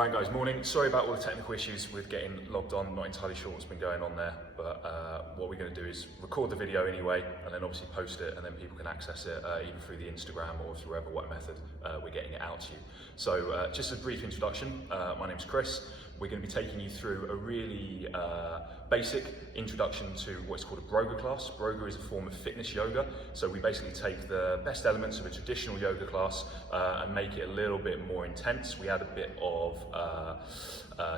Right guys, morning. Sorry about all the technical issues with getting logged on. Not entirely sure what's been going on there, but what we're going to do is record the video anyway, and then obviously post it, and then people can access it either through the Instagram or through what method we're getting it out to you. So just a brief introduction. My name's Chris. We're going to be taking you through a really basic introduction to what's called a Broga class. Broga is a form of fitness yoga. So we basically take the best elements of a traditional yoga class and make it a little bit more intense. We add a bit of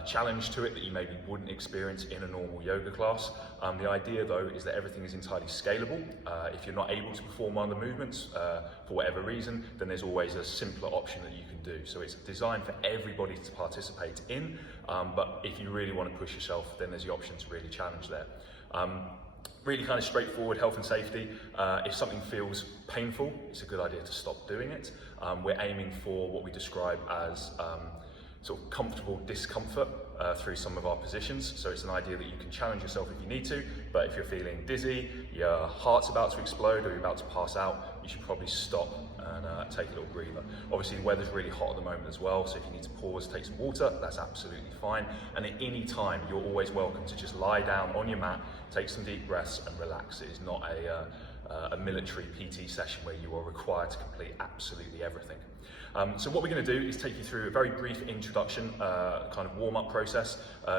challenge to it that you maybe wouldn't experience in a normal yoga class. The idea though is that everything is entirely scalable. If you're not able to perform one of the movements for whatever reason, then there's always a simpler option that you can do. So it's designed for everybody to participate in, but if you really want to push yourself, then there's the option to really challenge there. Really kind of straightforward health and safety. If something feels painful, it's a good idea to stop doing it. We're aiming for what we describe as sort of comfortable discomfort through some of our positions. So it's an idea that you can challenge yourself if you need to, but if you're feeling dizzy, your heart's about to explode or you're about to pass out, you should probably stop and take a little breather. Obviously the weather's really hot at the moment as well, so if you need to pause, take some water, that's absolutely fine. And at any time, you're always welcome to just lie down on your mat, take some deep breaths and relax. It is not a military PT session where you are required to complete absolutely everything. So what we're going to do is take you through a very brief introduction, kind of warm-up process,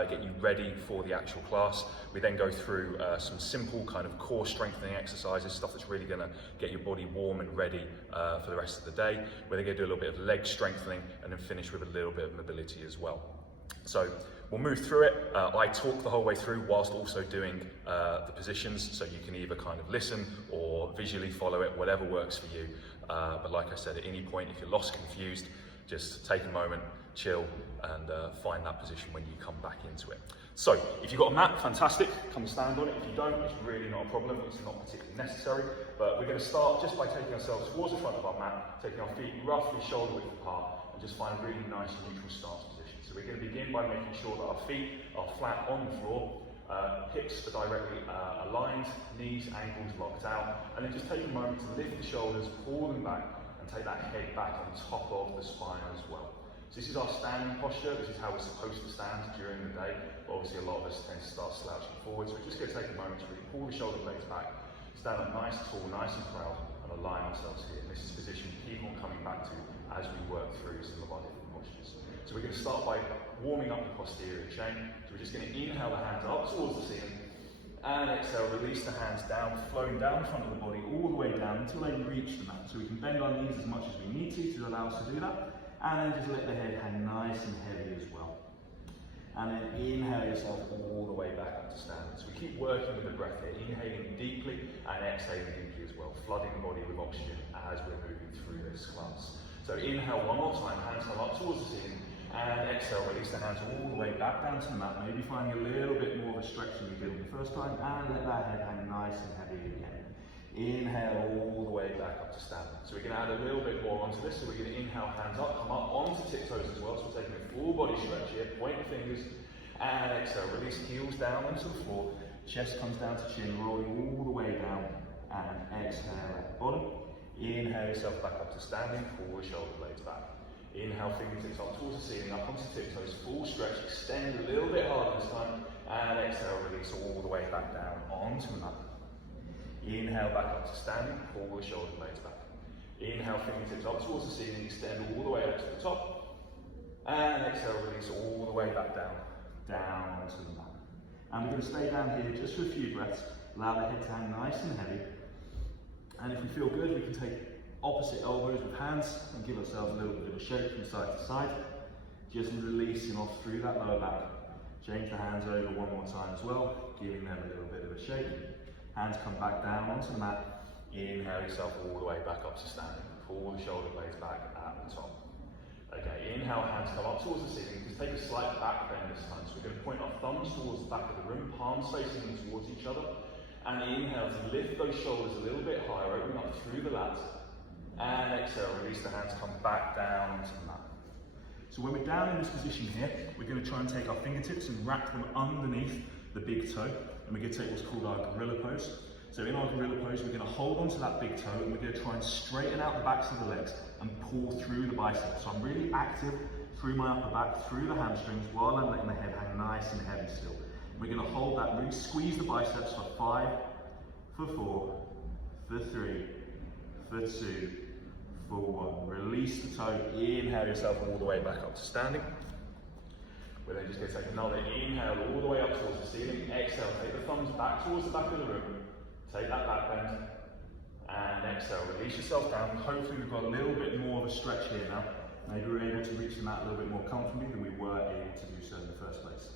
get you ready for the actual class. We then go through some simple kind of core strengthening exercises, stuff that's really going to get your body warm and ready for the rest of the day. We're then going to do a little bit of leg strengthening and then finish with a little bit of mobility as well. So we'll move through it. I talk the whole way through whilst also doing the positions, so you can either kind of listen or visually follow it, whatever works for you. But like I said, at any point, if you're lost, confused, just take a moment, chill, and find that position when you come back into it. So if you've got a mat, fantastic, come stand on it. If you don't, it's really not a problem, it's not particularly necessary. But we're going to start just by taking ourselves towards the front of our mat, taking our feet roughly shoulder width apart, and just find a really nice neutral stance position. So we're going to begin by making sure that our feet are flat on the floor, hips are directly aligned, knees, ankles locked out, and then just take a moment to lift the shoulders, pull them back, and take that head back on top of the spine as well. So this is our standing posture. This is how we're supposed to stand during the day. But obviously a lot of us tend to start slouching forward, so we're just going to take a moment to really pull the shoulder blades back, stand up nice, tall, nice and proud, and align ourselves here. And this is a position we keep on coming back to as we work through some of our different postures. So we're going to start by warming up the posterior chain. So we're just going to inhale the hands up towards the ceiling, and exhale, release the hands down, flowing down the front of the body all the way down until they reach the mat. So we can bend our knees as much as we need to allow us to do that, and then just let the head hang nice and heavy as well. And then inhale yourself all the way back up to standing. So we keep working with the breath here, inhaling deeply and exhaling deeply as well, flooding the body with oxygen as we're moving through this class. So inhale one more time, hands come up towards the ceiling, and exhale, release the hands all the way back down to the mat, maybe finding a little bit more of a stretch than you did on the first time, and let that head hang nice and heavy again. Inhale all the way back up to standing. So we're going to add a little bit more onto this, so we're going to inhale, hands up, come up onto tiptoes as well, so we're taking a full body stretch here, point the fingers, and exhale, release heels down onto the floor, chest comes down to chin, rolling all the way down, and exhale at the bottom. Inhale yourself back up to standing, pull the shoulder blades back. Inhale, fingertips up towards the ceiling, up onto tiptoes, full stretch, extend a little bit harder this time, and exhale, release all the way back down onto the mat. Inhale, back up to standing, pull the shoulder blades back. Inhale, fingertips up towards the ceiling, extend all the way up to the top, and exhale, release all the way back down, down onto the mat. And we're going to stay down here just for a few breaths, allow the head to hang nice and heavy, and if we feel good, we can take opposite elbows with hands and give ourselves a little bit of a shake from side to side, just releasing off through that lower back. Change the hands over one more time as well, giving them a little bit of a shake. Hands come back down onto the mat. Inhale yourself all the way back up to standing. Pull the shoulder blades back at the top. Okay, inhale, hands come up towards the ceiling. Just take a slight back bend this time. So we're going to point our thumbs towards the back of the room, palms facing in towards each other. And inhale to lift those shoulders a little bit higher, opening up through the lats. And exhale, release the hands, come back down onto the mat. So when we're down in this position here, we're going to try and take our fingertips and wrap them underneath the big toe. And we're going to take what's called our gorilla pose. So in our gorilla pose, we're going to hold onto that big toe and we're going to try and straighten out the backs of the legs and pull through the biceps. So I'm really active through my upper back, through the hamstrings, while I'm letting the head hang nice and heavy still. We're going to hold that, really squeeze the biceps for 5, for 4, for 3, for 2, for 1. Release the toe, inhale yourself all the way back up to standing. We're then just going to take another inhale all the way up towards the ceiling. Exhale, take the thumbs back towards the back of the room. Take that back bend. And exhale, release yourself down. Hopefully we've got a little bit more of a stretch here now. Maybe we're able to reach the mat a little bit more comfortably than we were able to do so in the first place.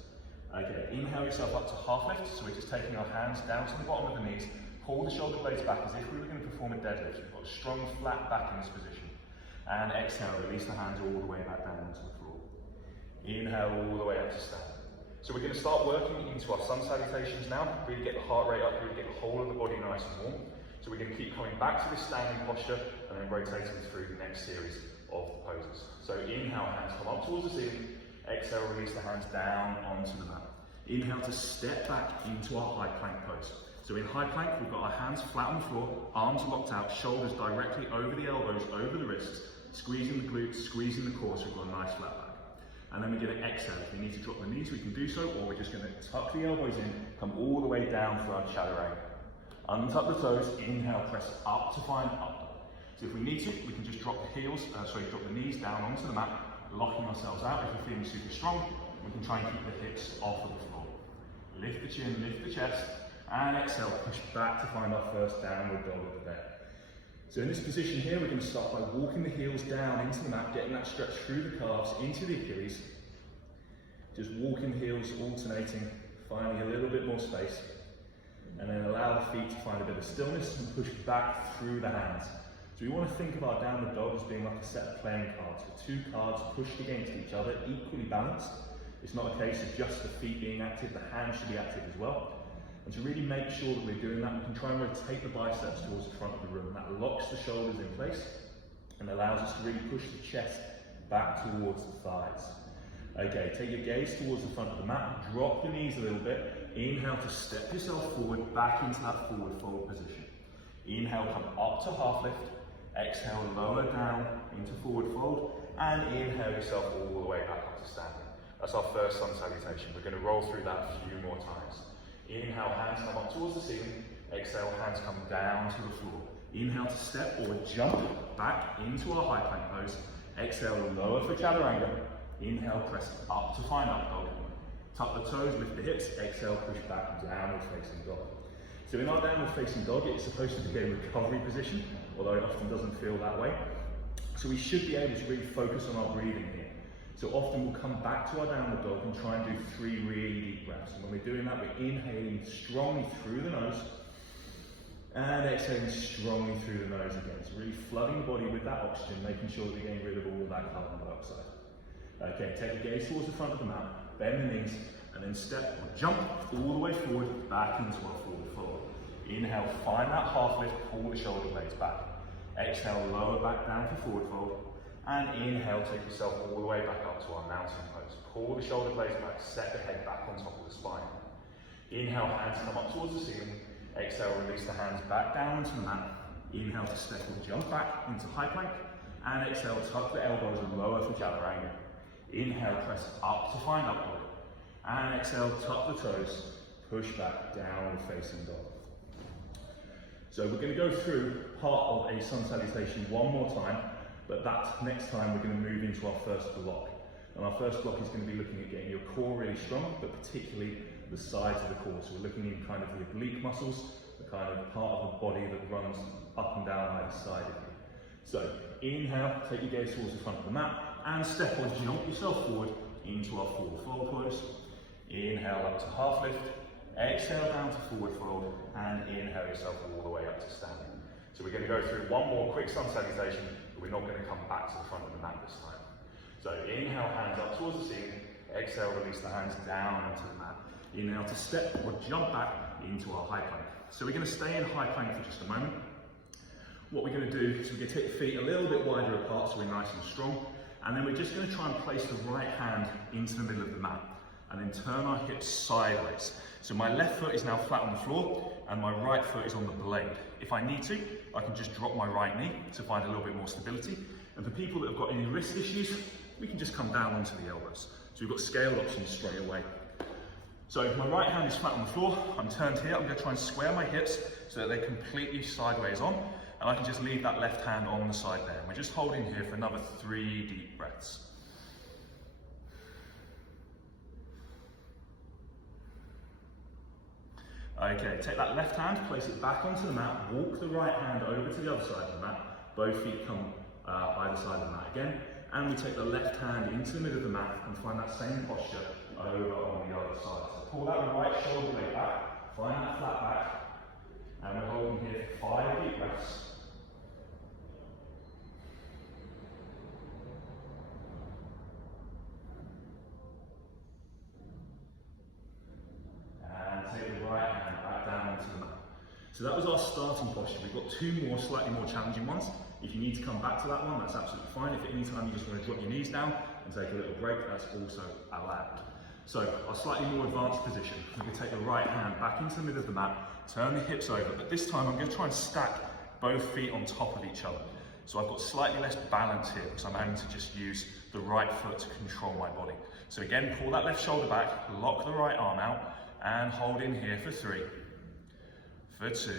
Okay, inhale yourself up to half lift. So we're just taking our hands down to the bottom of the knees. Pull the shoulder blades back as if we were going to perform a deadlift. We've got a strong flat back in this position. And exhale, release the hands all the way back down onto the floor. Inhale all the way up to stand. So we're going to start working into our sun salutations now. Really get the heart rate up, really get the whole of the body nice and warm. So we're going to keep coming back to this standing posture and then rotating through the next series of the poses. So inhale, hands come up towards the ceiling. Exhale, release the hands down onto the mat. Inhale to step back into our high plank pose. So in high plank, we've got our hands flat on the floor, arms locked out, shoulders directly over the elbows, over the wrists, squeezing the glutes, squeezing the core, so we've got a nice flat back. And then we're going to exhale. If we need to drop the knees, we can do so, or we're just going to tuck the elbows in, come all the way down for our chaturanga. Untuck the toes, inhale, press up to find up dog. So if we need to, we can just drop the heels, drop the knees down onto the mat, locking ourselves out. If we're feeling super strong, we can try and keep the hips off of the floor. Lift the chin, lift the chest, and exhale, push back to find our first downward dog of the day. So in this position here, we're going to start by walking the heels down into the mat, getting that stretch through the calves, into the Achilles. Just walking the heels, alternating, finding a little bit more space. And then allow the feet to find a bit of stillness and push back through the hands. So we want to think of our downward dog as being like a set of playing cards, with 2 cards pushed against each other, equally balanced. It's not a case of just the feet being active, the hands should be active as well. And to really make sure that we're doing that, we can try and rotate the biceps towards the front of the room. That locks the shoulders in place and allows us to really push the chest back towards the thighs. Okay, take your gaze towards the front of the mat, drop the knees a little bit. Inhale to step yourself forward, back into that forward fold position. Inhale, come up to half lift. Exhale, lower down into forward fold. And inhale yourself all the way back up to standing. That's our first sun salutation. We're going to roll through that a few more times. Inhale, hands come up towards the ceiling. Exhale, hands come down to the floor. Inhale to step or jump back into our high plank pose. Exhale, lower for chaturanga. Inhale, press up to find up dog. Tuck the toes, lift the hips. Exhale, push back, downward facing dog. So in our downward facing dog, it's supposed to be a recovery position, although it often doesn't feel that way. So we should be able to really focus on our breathing here. So often we'll come back to our downward dog and try and do 3 really deep breaths. And when we're doing that, we're inhaling strongly through the nose and exhaling strongly through the nose again. So really flooding the body with that oxygen, making sure that we're getting rid of all of that carbon dioxide. Okay, take the gaze towards the front of the mat, bend the knees, and then step or jump all the way forward, back into our forward fold. Inhale, find that half lift, pull the shoulder blades back. Exhale, lower back down for forward fold. And inhale, take yourself all the way back up to our mountain pose. Pull the shoulder blades back, set the head back on top of the spine. Inhale, hands come up towards the ceiling. Exhale, release the hands back down into the mat. Inhale to step or jump back into high plank. And exhale, tuck the elbows and lower for chaturanga. Inhale, press up to find up dog. And exhale, tuck the toes, push back, downward facing dog. So we're going to go through part of a sun salutation one more time, but that next time we're going to move into our first block. And our first block is going to be looking at getting your core really strong, but particularly the sides of the core. So we're looking in kind of the oblique muscles, the kind of part of the body that runs up and down either side of you. So inhale, take your gaze towards the front of the mat, and step or jump yourself forward into our forward fold pose. Inhale up to half lift, exhale down to forward fold, and inhale yourself all the way up to standing. So we're going to go through one more quick sun salutation, but we're not going to come back to the front of the mat this time. So inhale, hands up towards the ceiling. Exhale, release the hands down onto the mat. Inhale to step or jump back into our high plank. So we're going to stay in high plank for just a moment. What we're going to do is we're going to take the feet a little bit wider apart so we're nice and strong. And then we're just going to try and place the right hand into the middle of the mat. And then turn our hips sideways. So my left foot is now flat on the floor and my right foot is on the blade. If I need to, I can just drop my right knee to find a little bit more stability. And for people that have got any wrist issues, we can just come down onto the elbows. So we've got scaled options straight away. So my right hand is flat on the floor, I'm turned here, I'm going to try and square my hips so that they're completely sideways on, and I can just leave that left hand on the side there. And we're just holding here for another 3 deep breaths. Okay, take that left hand, place it back onto the mat, walk the right hand over to the other side of the mat, both feet come either side of the mat again, and we take the left hand into the middle of the mat and find that same posture over on the other side. So pull that right shoulder blade back, find that flat back, and we're holding here for 5 deep breaths. And take the right hand back down onto the mat. So that was our starting posture. We've got 2 more, slightly more challenging ones. If you need to come back to that one, that's absolutely fine. If at any time you just want to drop your knees down and take a little break, that's also allowed. So our slightly more advanced position, we're going to take the right hand back into the middle of the mat, turn the hips over, but this time I'm going to try and stack both feet on top of each other. So I've got slightly less balance here because I'm having to just use the right foot to control my body. So again, pull that left shoulder back, lock the right arm out, and hold in here for 3, for 2,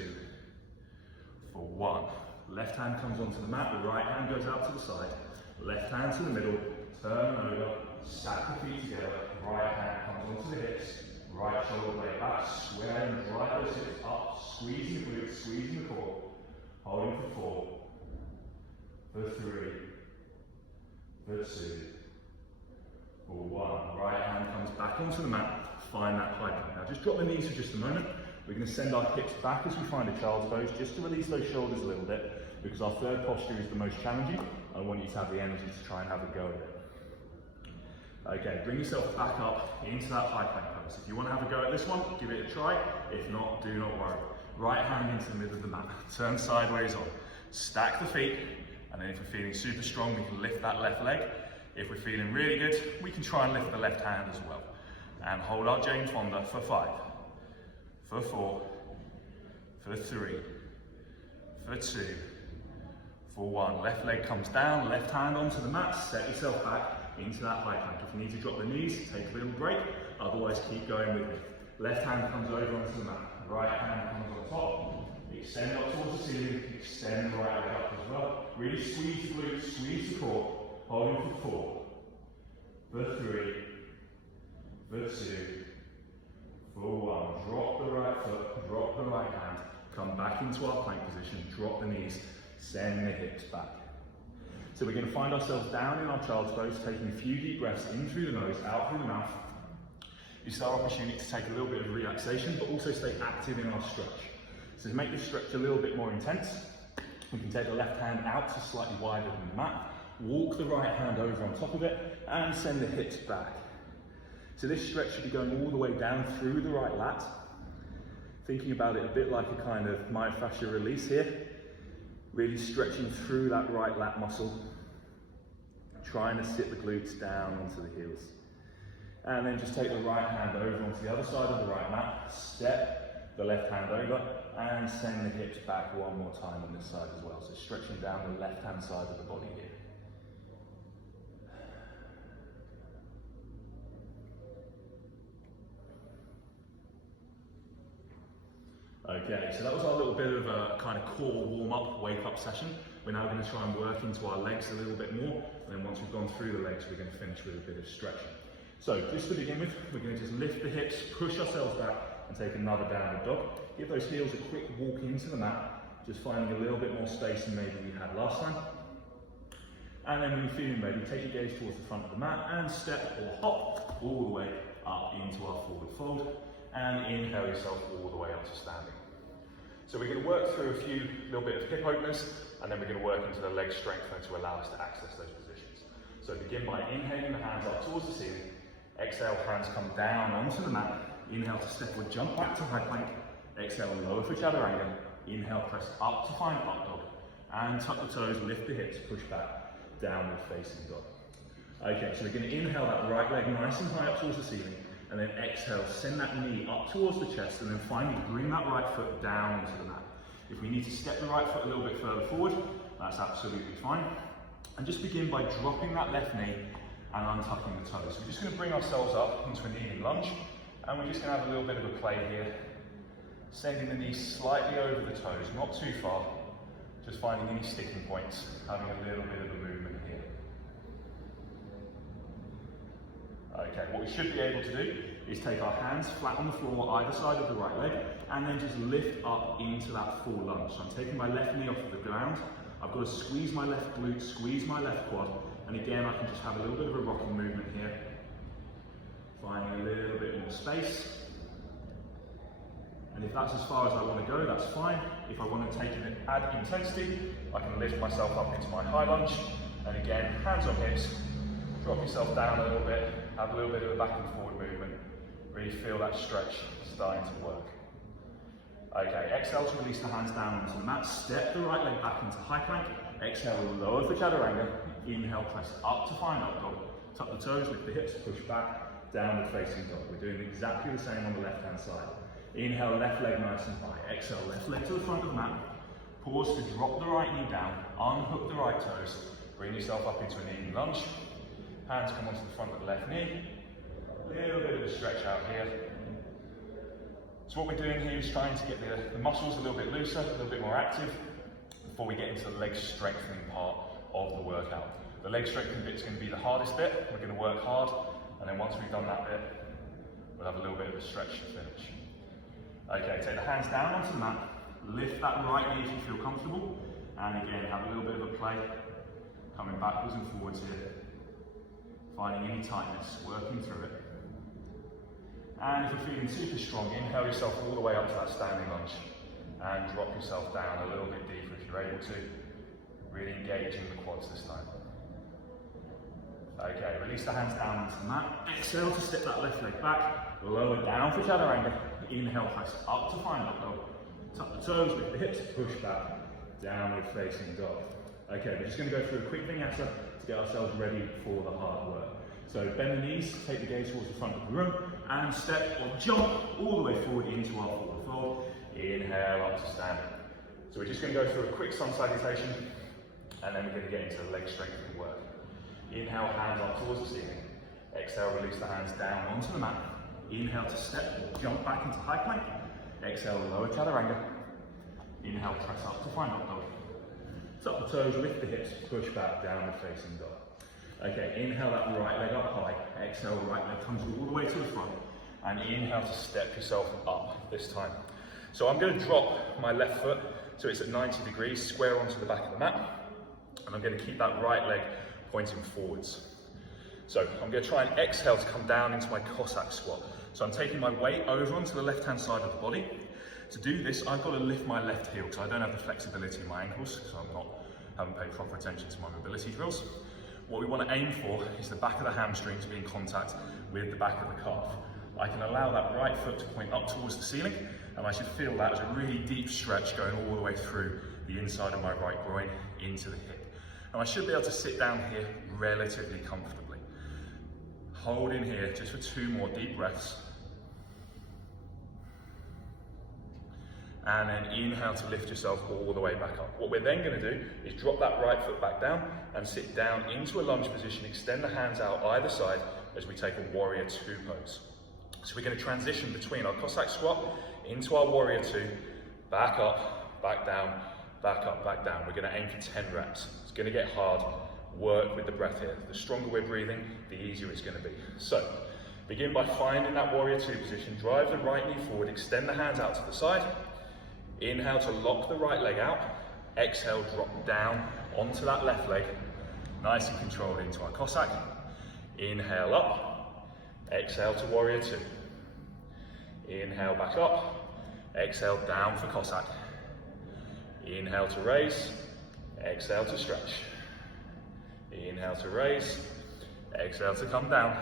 for 1. Left hand comes onto the mat, the right hand goes out to the side, left hand to the middle, turn over, stack the feet together, right hand comes onto the hips, right shoulder blade back, square and drive those hips up, squeezing the glutes, squeezing the core, holding for 4, for 3, for 2, for 1. Right hand comes back onto the mat, find that high plank. Now just drop the knees for just a moment. We're going to send our hips back as we find a child's pose, just to release those shoulders a little bit, because our third posture is the most challenging. I want you to have the energy to try and have a go at it. Okay, bring yourself back up into that high plank pose. If you want to have a go at this one, give it a try. If not, do not worry. Right hand into the middle of the mat, turn sideways on, stack the feet, and then if we're feeling super strong, we can lift that left leg. If we're feeling really good, we can try and lift the left hand as well. And hold our Jane Fonda for 5, for 4, for 3, for 2, for 1. Left leg comes down, left hand onto the mat, set yourself back into that high plank. If you need to drop the knees, take a little break, otherwise keep going with it. Left hand comes over onto the mat, right hand comes on top, extend up towards the ceiling, extend the right leg up as well. Really squeeze the glutes, squeeze the core, holding for 4, for 3, for 2, for 1. Drop the right foot, drop the right hand, come back into our plank position, drop the knees, send the hips back. So we're going to find ourselves down in our child's pose, taking a few deep breaths in through the nose, out through the mouth. It's our opportunity to take a little bit of relaxation, but also stay active in our stretch. So to make this stretch a little bit more intense, we can take the left hand out to slightly wider than the mat, walk the right hand over on top of it, and send the hips back. So this stretch should be going all the way down through the right lat. Thinking about it a bit like a kind of myofascial release here. Really stretching through that right lat muscle. Trying to sit the glutes down onto the heels. And then just take the right hand over onto the other side of the right mat. Step the left hand over and send the hips back one more time on this side as well. So stretching down the left hand side of the body here. Okay, so that was our little bit of a kind of core warm-up, wake-up session. We're now going to try and work into our legs a little bit more, and then once we've gone through the legs, we're going to finish with a bit of stretching. So, just to begin with, we're going to just lift the hips, push ourselves back, and take another downward dog. Give those heels a quick walk into the mat, just finding a little bit more space than maybe we had last time. And then when you're feeling ready, take your gaze towards the front of the mat, and step or hop all the way up into our forward fold, and inhale yourself all the way up to standing. So we're going to work through a few little bit of hip openers, and then we're going to work into the leg strengthener to allow us to access those positions. So begin by inhaling the hands up towards the ceiling, exhale, hands come down onto the mat, inhale to step or jump back to high plank, exhale, lower for chaturanga, inhale, press up to find up dog, and tuck the toes, lift the hips, push back, downward facing dog. Okay, so we're going to inhale that right leg nice and high up towards the ceiling, and then exhale, send that knee up towards the chest, and then finally bring that right foot down onto the mat. If we need to step the right foot a little bit further forward, that's absolutely fine. And just begin by dropping that left knee and untucking the toes. So we're just going to bring ourselves up into a kneeling lunge, and we're just going to have a little bit of a play here, sending the knees slightly over the toes, not too far, just finding any sticking points, having a little bit of a movement here. Okay, what we should be able to do is take our hands flat on the floor either side of the right leg, and then just lift up into that full lunge. So I'm taking my left knee off of the ground, I've got to squeeze my left glute, squeeze my left quad, and again I can just have a little bit of a rocking movement here, finding a little bit more space. And if that's as far as I want to go, that's fine. If I want to take it and add intensity, I can lift myself up into my high lunge, and again, hands on hips, drop yourself down a little bit, have a little bit of a back and forward movement, really feel that stretch starting to work. Okay, exhale to release the hands down onto the mat, step the right leg back into high plank, exhale, lower for chaturanga, inhale, press up to find up dog, tuck the toes, lift the hips, push back, downward facing dog. We're doing exactly the same on the left hand side. Inhale, left leg nice and high, exhale, left leg to the front of the mat, pause to drop the right knee down, unhook the right toes, bring yourself up into a kneeling lunge, hands come onto the front of the left knee, a little bit of a stretch out here. So what we're doing here is trying to get the muscles a little bit looser, a little bit more active, before we get into the leg strengthening part of the workout. The leg strengthening bit is going to be the hardest bit. We're going to work hard, and then once we've done that bit, we'll have a little bit of a stretch to finish. Okay, take the hands down onto the mat, lift that right knee if you feel comfortable, and again, have a little bit of a play, coming backwards and forwards here, finding any tightness, working through it. And if you're feeling super strong, inhale yourself all the way up to that standing lunge, and drop yourself down a little bit deeper if you're able to, really engaging the quads this time. Okay, release the hands down onto the mat, exhale to step that left leg back, lower down for chaturanga, inhale, press up to find up dog, tuck the toes, lift the hips, push back, downward facing dog. Okay, we're just going to go through a quick vinyasa to get ourselves ready for the hard work. So bend the knees, take the gaze towards the front of the room, and step or jump all the way forward into our forward fold. Inhale up to standing. So we're just going to go through a quick sun salutation, and then we're going to get into the leg strengthening work. Inhale, hands up towards the ceiling. Exhale, release the hands down onto the mat. Inhale to step or jump back into high plank. Exhale, lower chaturanga. Inhale, press up to find up dog. Tuck the toes, lift the hips, push back, downward facing dog. Okay, inhale that right leg up high. Exhale, right leg comes all the way to the front. And inhale to step yourself up this time. So I'm going to drop my left foot so it's at 90 degrees, square onto the back of the mat. And I'm going to keep that right leg pointing forwards. So I'm going to try and exhale to come down into my Cossack Squat. So I'm taking my weight over onto the left-hand side of the body. To do this, I've got to lift my left heel because I don't have the flexibility in my ankles, so haven't paid proper attention to my mobility drills. What we want to aim for is the back of the hamstring to be in contact with the back of the calf. I can allow that right foot to point up towards the ceiling, and I should feel that as a really deep stretch going all the way through the inside of my right groin into the hip. And I should be able to sit down here relatively comfortably. Hold in here just for 2 more deep breaths. And then inhale to lift yourself all the way back up. What we're then going to do is drop that right foot back down and sit down into a lunge position, extend the hands out either side as we take a warrior 2 pose. So we're going to transition between our Cossack Squat into our warrior 2, back up, back down, back up, back down. We're going to aim for 10 reps. It's going to get hard. Work with the breath here. The stronger we're breathing, the easier it's going to be. So begin by finding that warrior 2 position. Drive the right knee forward, extend the hands out to the side. Inhale to lock the right leg out. Exhale, drop down onto that left leg. Nice and controlled into our Cossack. Inhale up. Exhale to warrior 2. Inhale back up. Exhale down for Cossack. Inhale to raise. Exhale to stretch. Inhale to raise. Exhale to come down.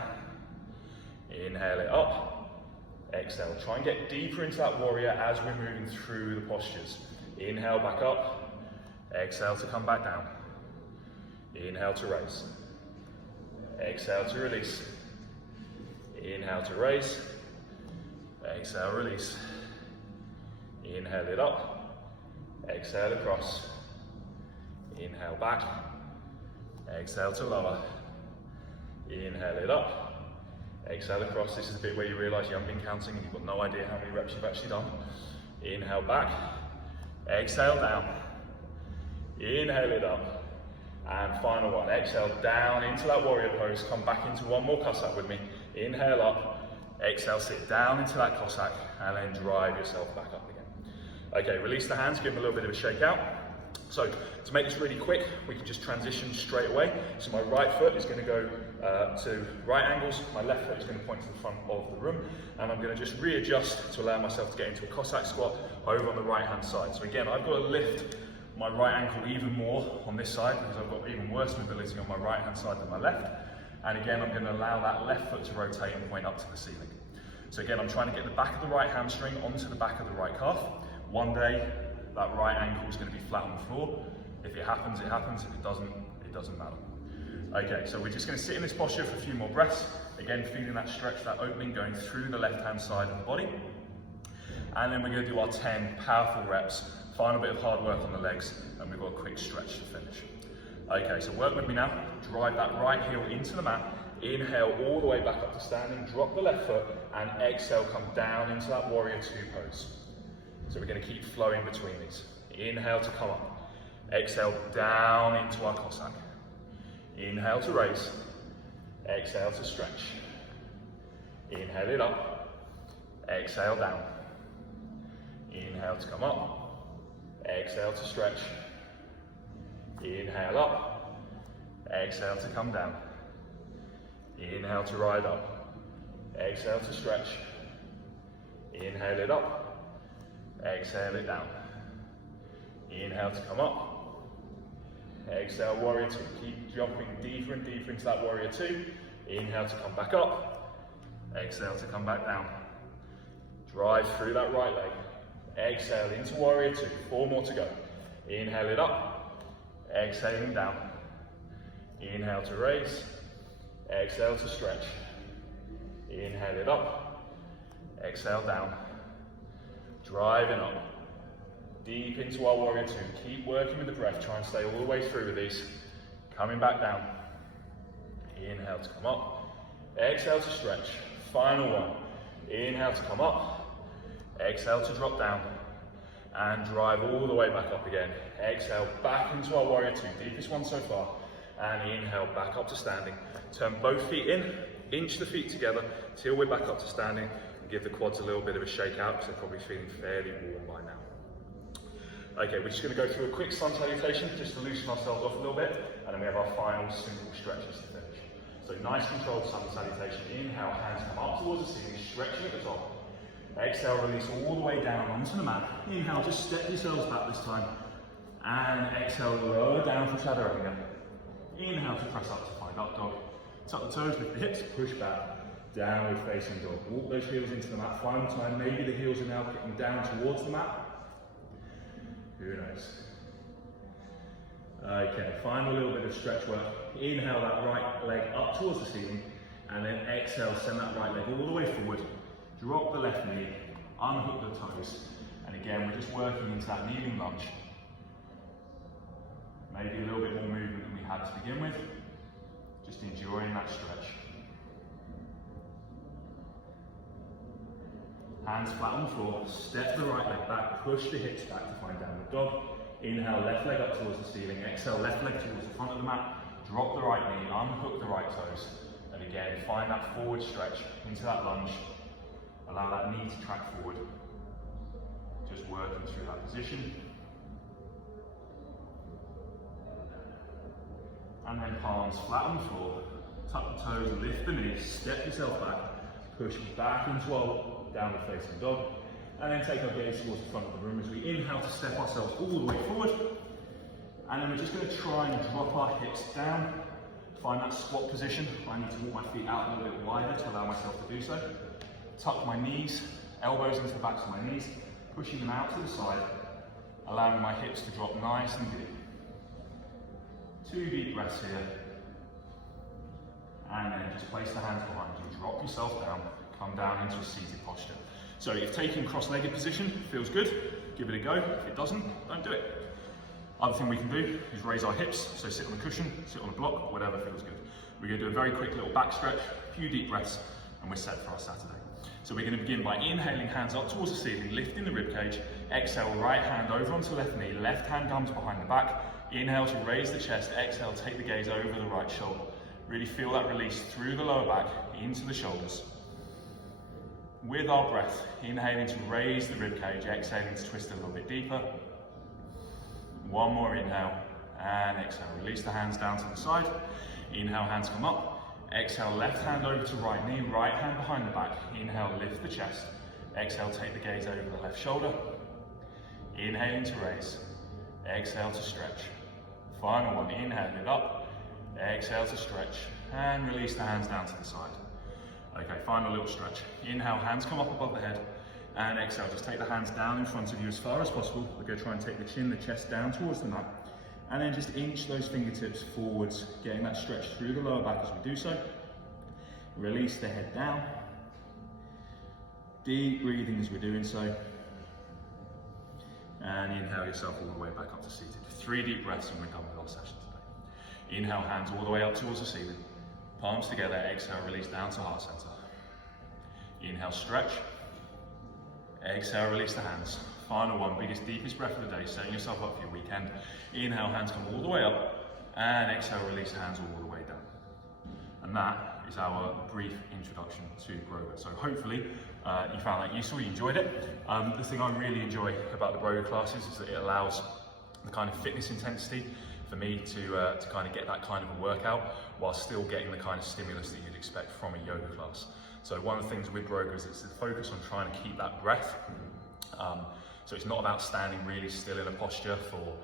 Inhale it up. Exhale, try and get deeper into that warrior as we're moving through the postures. Inhale back up, exhale to come back down. Inhale to raise. Exhale to release. Inhale to raise. Exhale, release. Inhale it up. Exhale across. Inhale back. Exhale to lower. Inhale it up. Exhale across. This is the bit where you realise you haven't been counting and you've got no idea how many reps you've actually done. Inhale back. Exhale down. Inhale it up. And final one. Exhale down into that warrior pose. Come back into one more Cossack with me. Inhale up. Exhale, sit down into that Cossack and then drive yourself back up again. Okay, release the hands, give them a little bit of a shake out. So to make this really quick, we can just transition straight away. So my right foot is going to go to right angles, my left foot is going to point to the front of the room, and I'm going to just readjust to allow myself to get into a Cossack squat over on the right hand side. So again, I've got to lift my right ankle even more on this side because I've got even worse mobility on my right hand side than my left. And again, I'm going to allow that left foot to rotate and point up to the ceiling. So again, I'm trying to get the back of the right hamstring onto the back of the right calf. One day, that right ankle is going to be flat on the floor. If it happens, it happens. If it doesn't matter. Okay, so we're just going to sit in this posture for a few more breaths. Again, feeling that stretch, that opening going through the left-hand side of the body. And then we're going to do our 10 powerful reps. Final bit of hard work on the legs, and we've got a quick stretch to finish. Okay, so work with me now. Drive that right heel into the mat. Inhale all the way back up to standing. Drop the left foot, and exhale, come down into that warrior two pose. So we're going to keep flowing between these. Inhale to come up. Exhale down into our Cossack. Inhale to raise. Exhale to stretch. Inhale it up. Exhale down. Inhale to come up. Exhale to stretch. Inhale up. Exhale to come down. Inhale to ride up. Exhale to stretch. Inhale it up. Exhale it down. Inhale to come up. Exhale, warrior two. Keep jumping deeper and deeper into that warrior two. Inhale to come back up. Exhale to come back down. Drive through that right leg. Exhale into warrior two. 4 more to go. Inhale it up. Exhaling down. Inhale to raise. Exhale to stretch. Inhale it up. Exhale down. Driving up. Deep into our warrior two. Keep working with the breath. Try and stay all the way through with these. Coming back down. Inhale to come up. Exhale to stretch. Final one. Inhale to come up. Exhale to drop down. And drive all the way back up again. Exhale back into our warrior two. Deepest one so far. And inhale back up to standing. Turn both feet in. Inch the feet together till we're back up to standing. Give the quads a little bit of a shake out because they're probably feeling fairly warm by now. Okay, we're just going to go through a quick sun salutation just to loosen ourselves off a little bit, and then we have our final simple stretches to finish. So nice controlled sun salutation. Inhale, hands come up towards the ceiling, stretching at the top. Exhale, release all the way down onto the mat. Inhale, just step yourselves back this time. And exhale, lower down for chaturanga. Inhale to press up to find up dog. Tuck the toes, lift the hips, push back. Downward facing dog. Walk those heels into the mat. Final time, maybe the heels are now kicking down towards the mat. Who knows? Okay, final little bit of stretch work. Inhale that right leg up towards the ceiling, and then exhale, send that right leg all the way forward. Drop the left knee, unhook the toes, and again, we're just working into that kneeling lunge. Maybe a little bit more movement than we had to begin with. Just enjoying that stretch. Hands flat on the floor, step the right leg back, push the hips back to find downward dog. Inhale, left leg up towards the ceiling. Exhale, left leg towards the front of the mat. Drop the right knee, unhook the right toes. And again, find that forward stretch into that lunge. Allow that knee to track forward. Just working through that position. And then palms flat on the floor. Tuck the toes, lift the knees, step yourself back. Push back into our downward facing dog, and then take our gaze towards the front of the room as we inhale to step ourselves all the way forward, and then we're just going to try and drop our hips down, find that squat position. I need to walk my feet out a little bit wider to allow myself to do so. Tuck my knees, elbows into the backs of my knees, pushing them out to the side, allowing my hips to drop nice and deep. 2 deep breaths here, and then just place the hands behind you, drop yourself down, come down into a seated posture. So if taking cross-legged position feels good, give it a go. If it doesn't, don't do it. Other thing we can do is raise our hips, so sit on a cushion, sit on a block, whatever feels good. We're going to do a very quick little back stretch, a few deep breaths, and we're set for our Saturday. So we're going to begin by inhaling, hands up towards the ceiling, lifting the rib cage. Exhale, right hand over onto left knee, left hand comes behind the back. Inhale to raise the chest, exhale, take the gaze over the right shoulder. Really feel that release through the lower back, into the shoulders. With our breath, inhaling to raise the rib cage, exhaling to twist a little bit deeper. One more inhale, and exhale. Release the hands down to the side. Inhale, hands come up. Exhale, left hand over to right knee, right hand behind the back. Inhale, lift the chest. Exhale, take the gaze over the left shoulder. Inhaling to raise. Exhale to stretch. Final one, inhale it up. Exhale to stretch. And release the hands down to the side. Okay, final little stretch. Inhale, hands come up above the head. And exhale, just take the hands down in front of you as far as possible. We're going to try and take the chin, the chest down towards the mat. And then just inch those fingertips forwards, getting that stretch through the lower back as we do so. Release the head down. Deep breathing as we're doing so. And inhale yourself all the way back up to seated. 3 deep breaths and we're done with our session today. Inhale, hands all the way up towards the ceiling. Palms together, exhale, release down to heart center. Inhale, stretch. Exhale, release the hands. Final one, biggest, deepest breath of the day, setting yourself up for your weekend. Inhale, hands come all the way up, and exhale, release hands all the way down. And that is our brief introduction to Broga. So hopefully you found that useful, you enjoyed it. The thing I really enjoy about the Broga classes is that it allows the kind of fitness intensity for me to kind of get that kind of a workout while still getting the kind of stimulus that you'd expect from a yoga class. So one of the things with Broga is it's the focus on trying to keep that breath. So it's not about standing really still in a posture for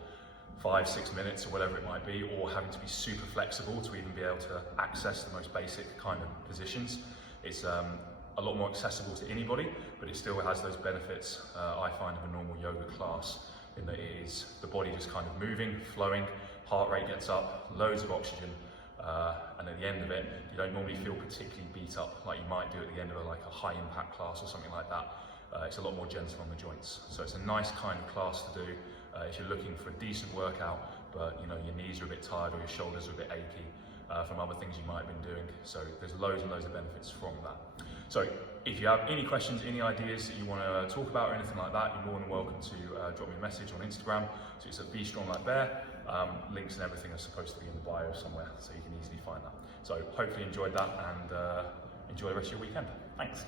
5-6 minutes or whatever it might be, or having to be super flexible to even be able to access the most basic kind of positions. It's a lot more accessible to anybody, but it still has those benefits I find of a normal yoga class, in that it is the body just kind of moving, flowing, heart rate gets up, loads of oxygen, and at the end of it, you don't normally feel particularly beat up like you might do at the end of a high impact class or something like that. It's a lot more gentle on the joints. So it's a nice kind of class to do if you're looking for a decent workout, but your knees are a bit tired or your shoulders are a bit achy from other things you might have been doing. So there's loads and loads of benefits from that. So if you have any questions, any ideas that you want to talk about or anything like that, you're more than welcome to drop me a message on Instagram. So it's at Be Strong Like Bear. Links and everything are supposed to be in the bio somewhere, so you can easily find that. So hopefully you enjoyed that, and enjoy the rest of your weekend. Thanks.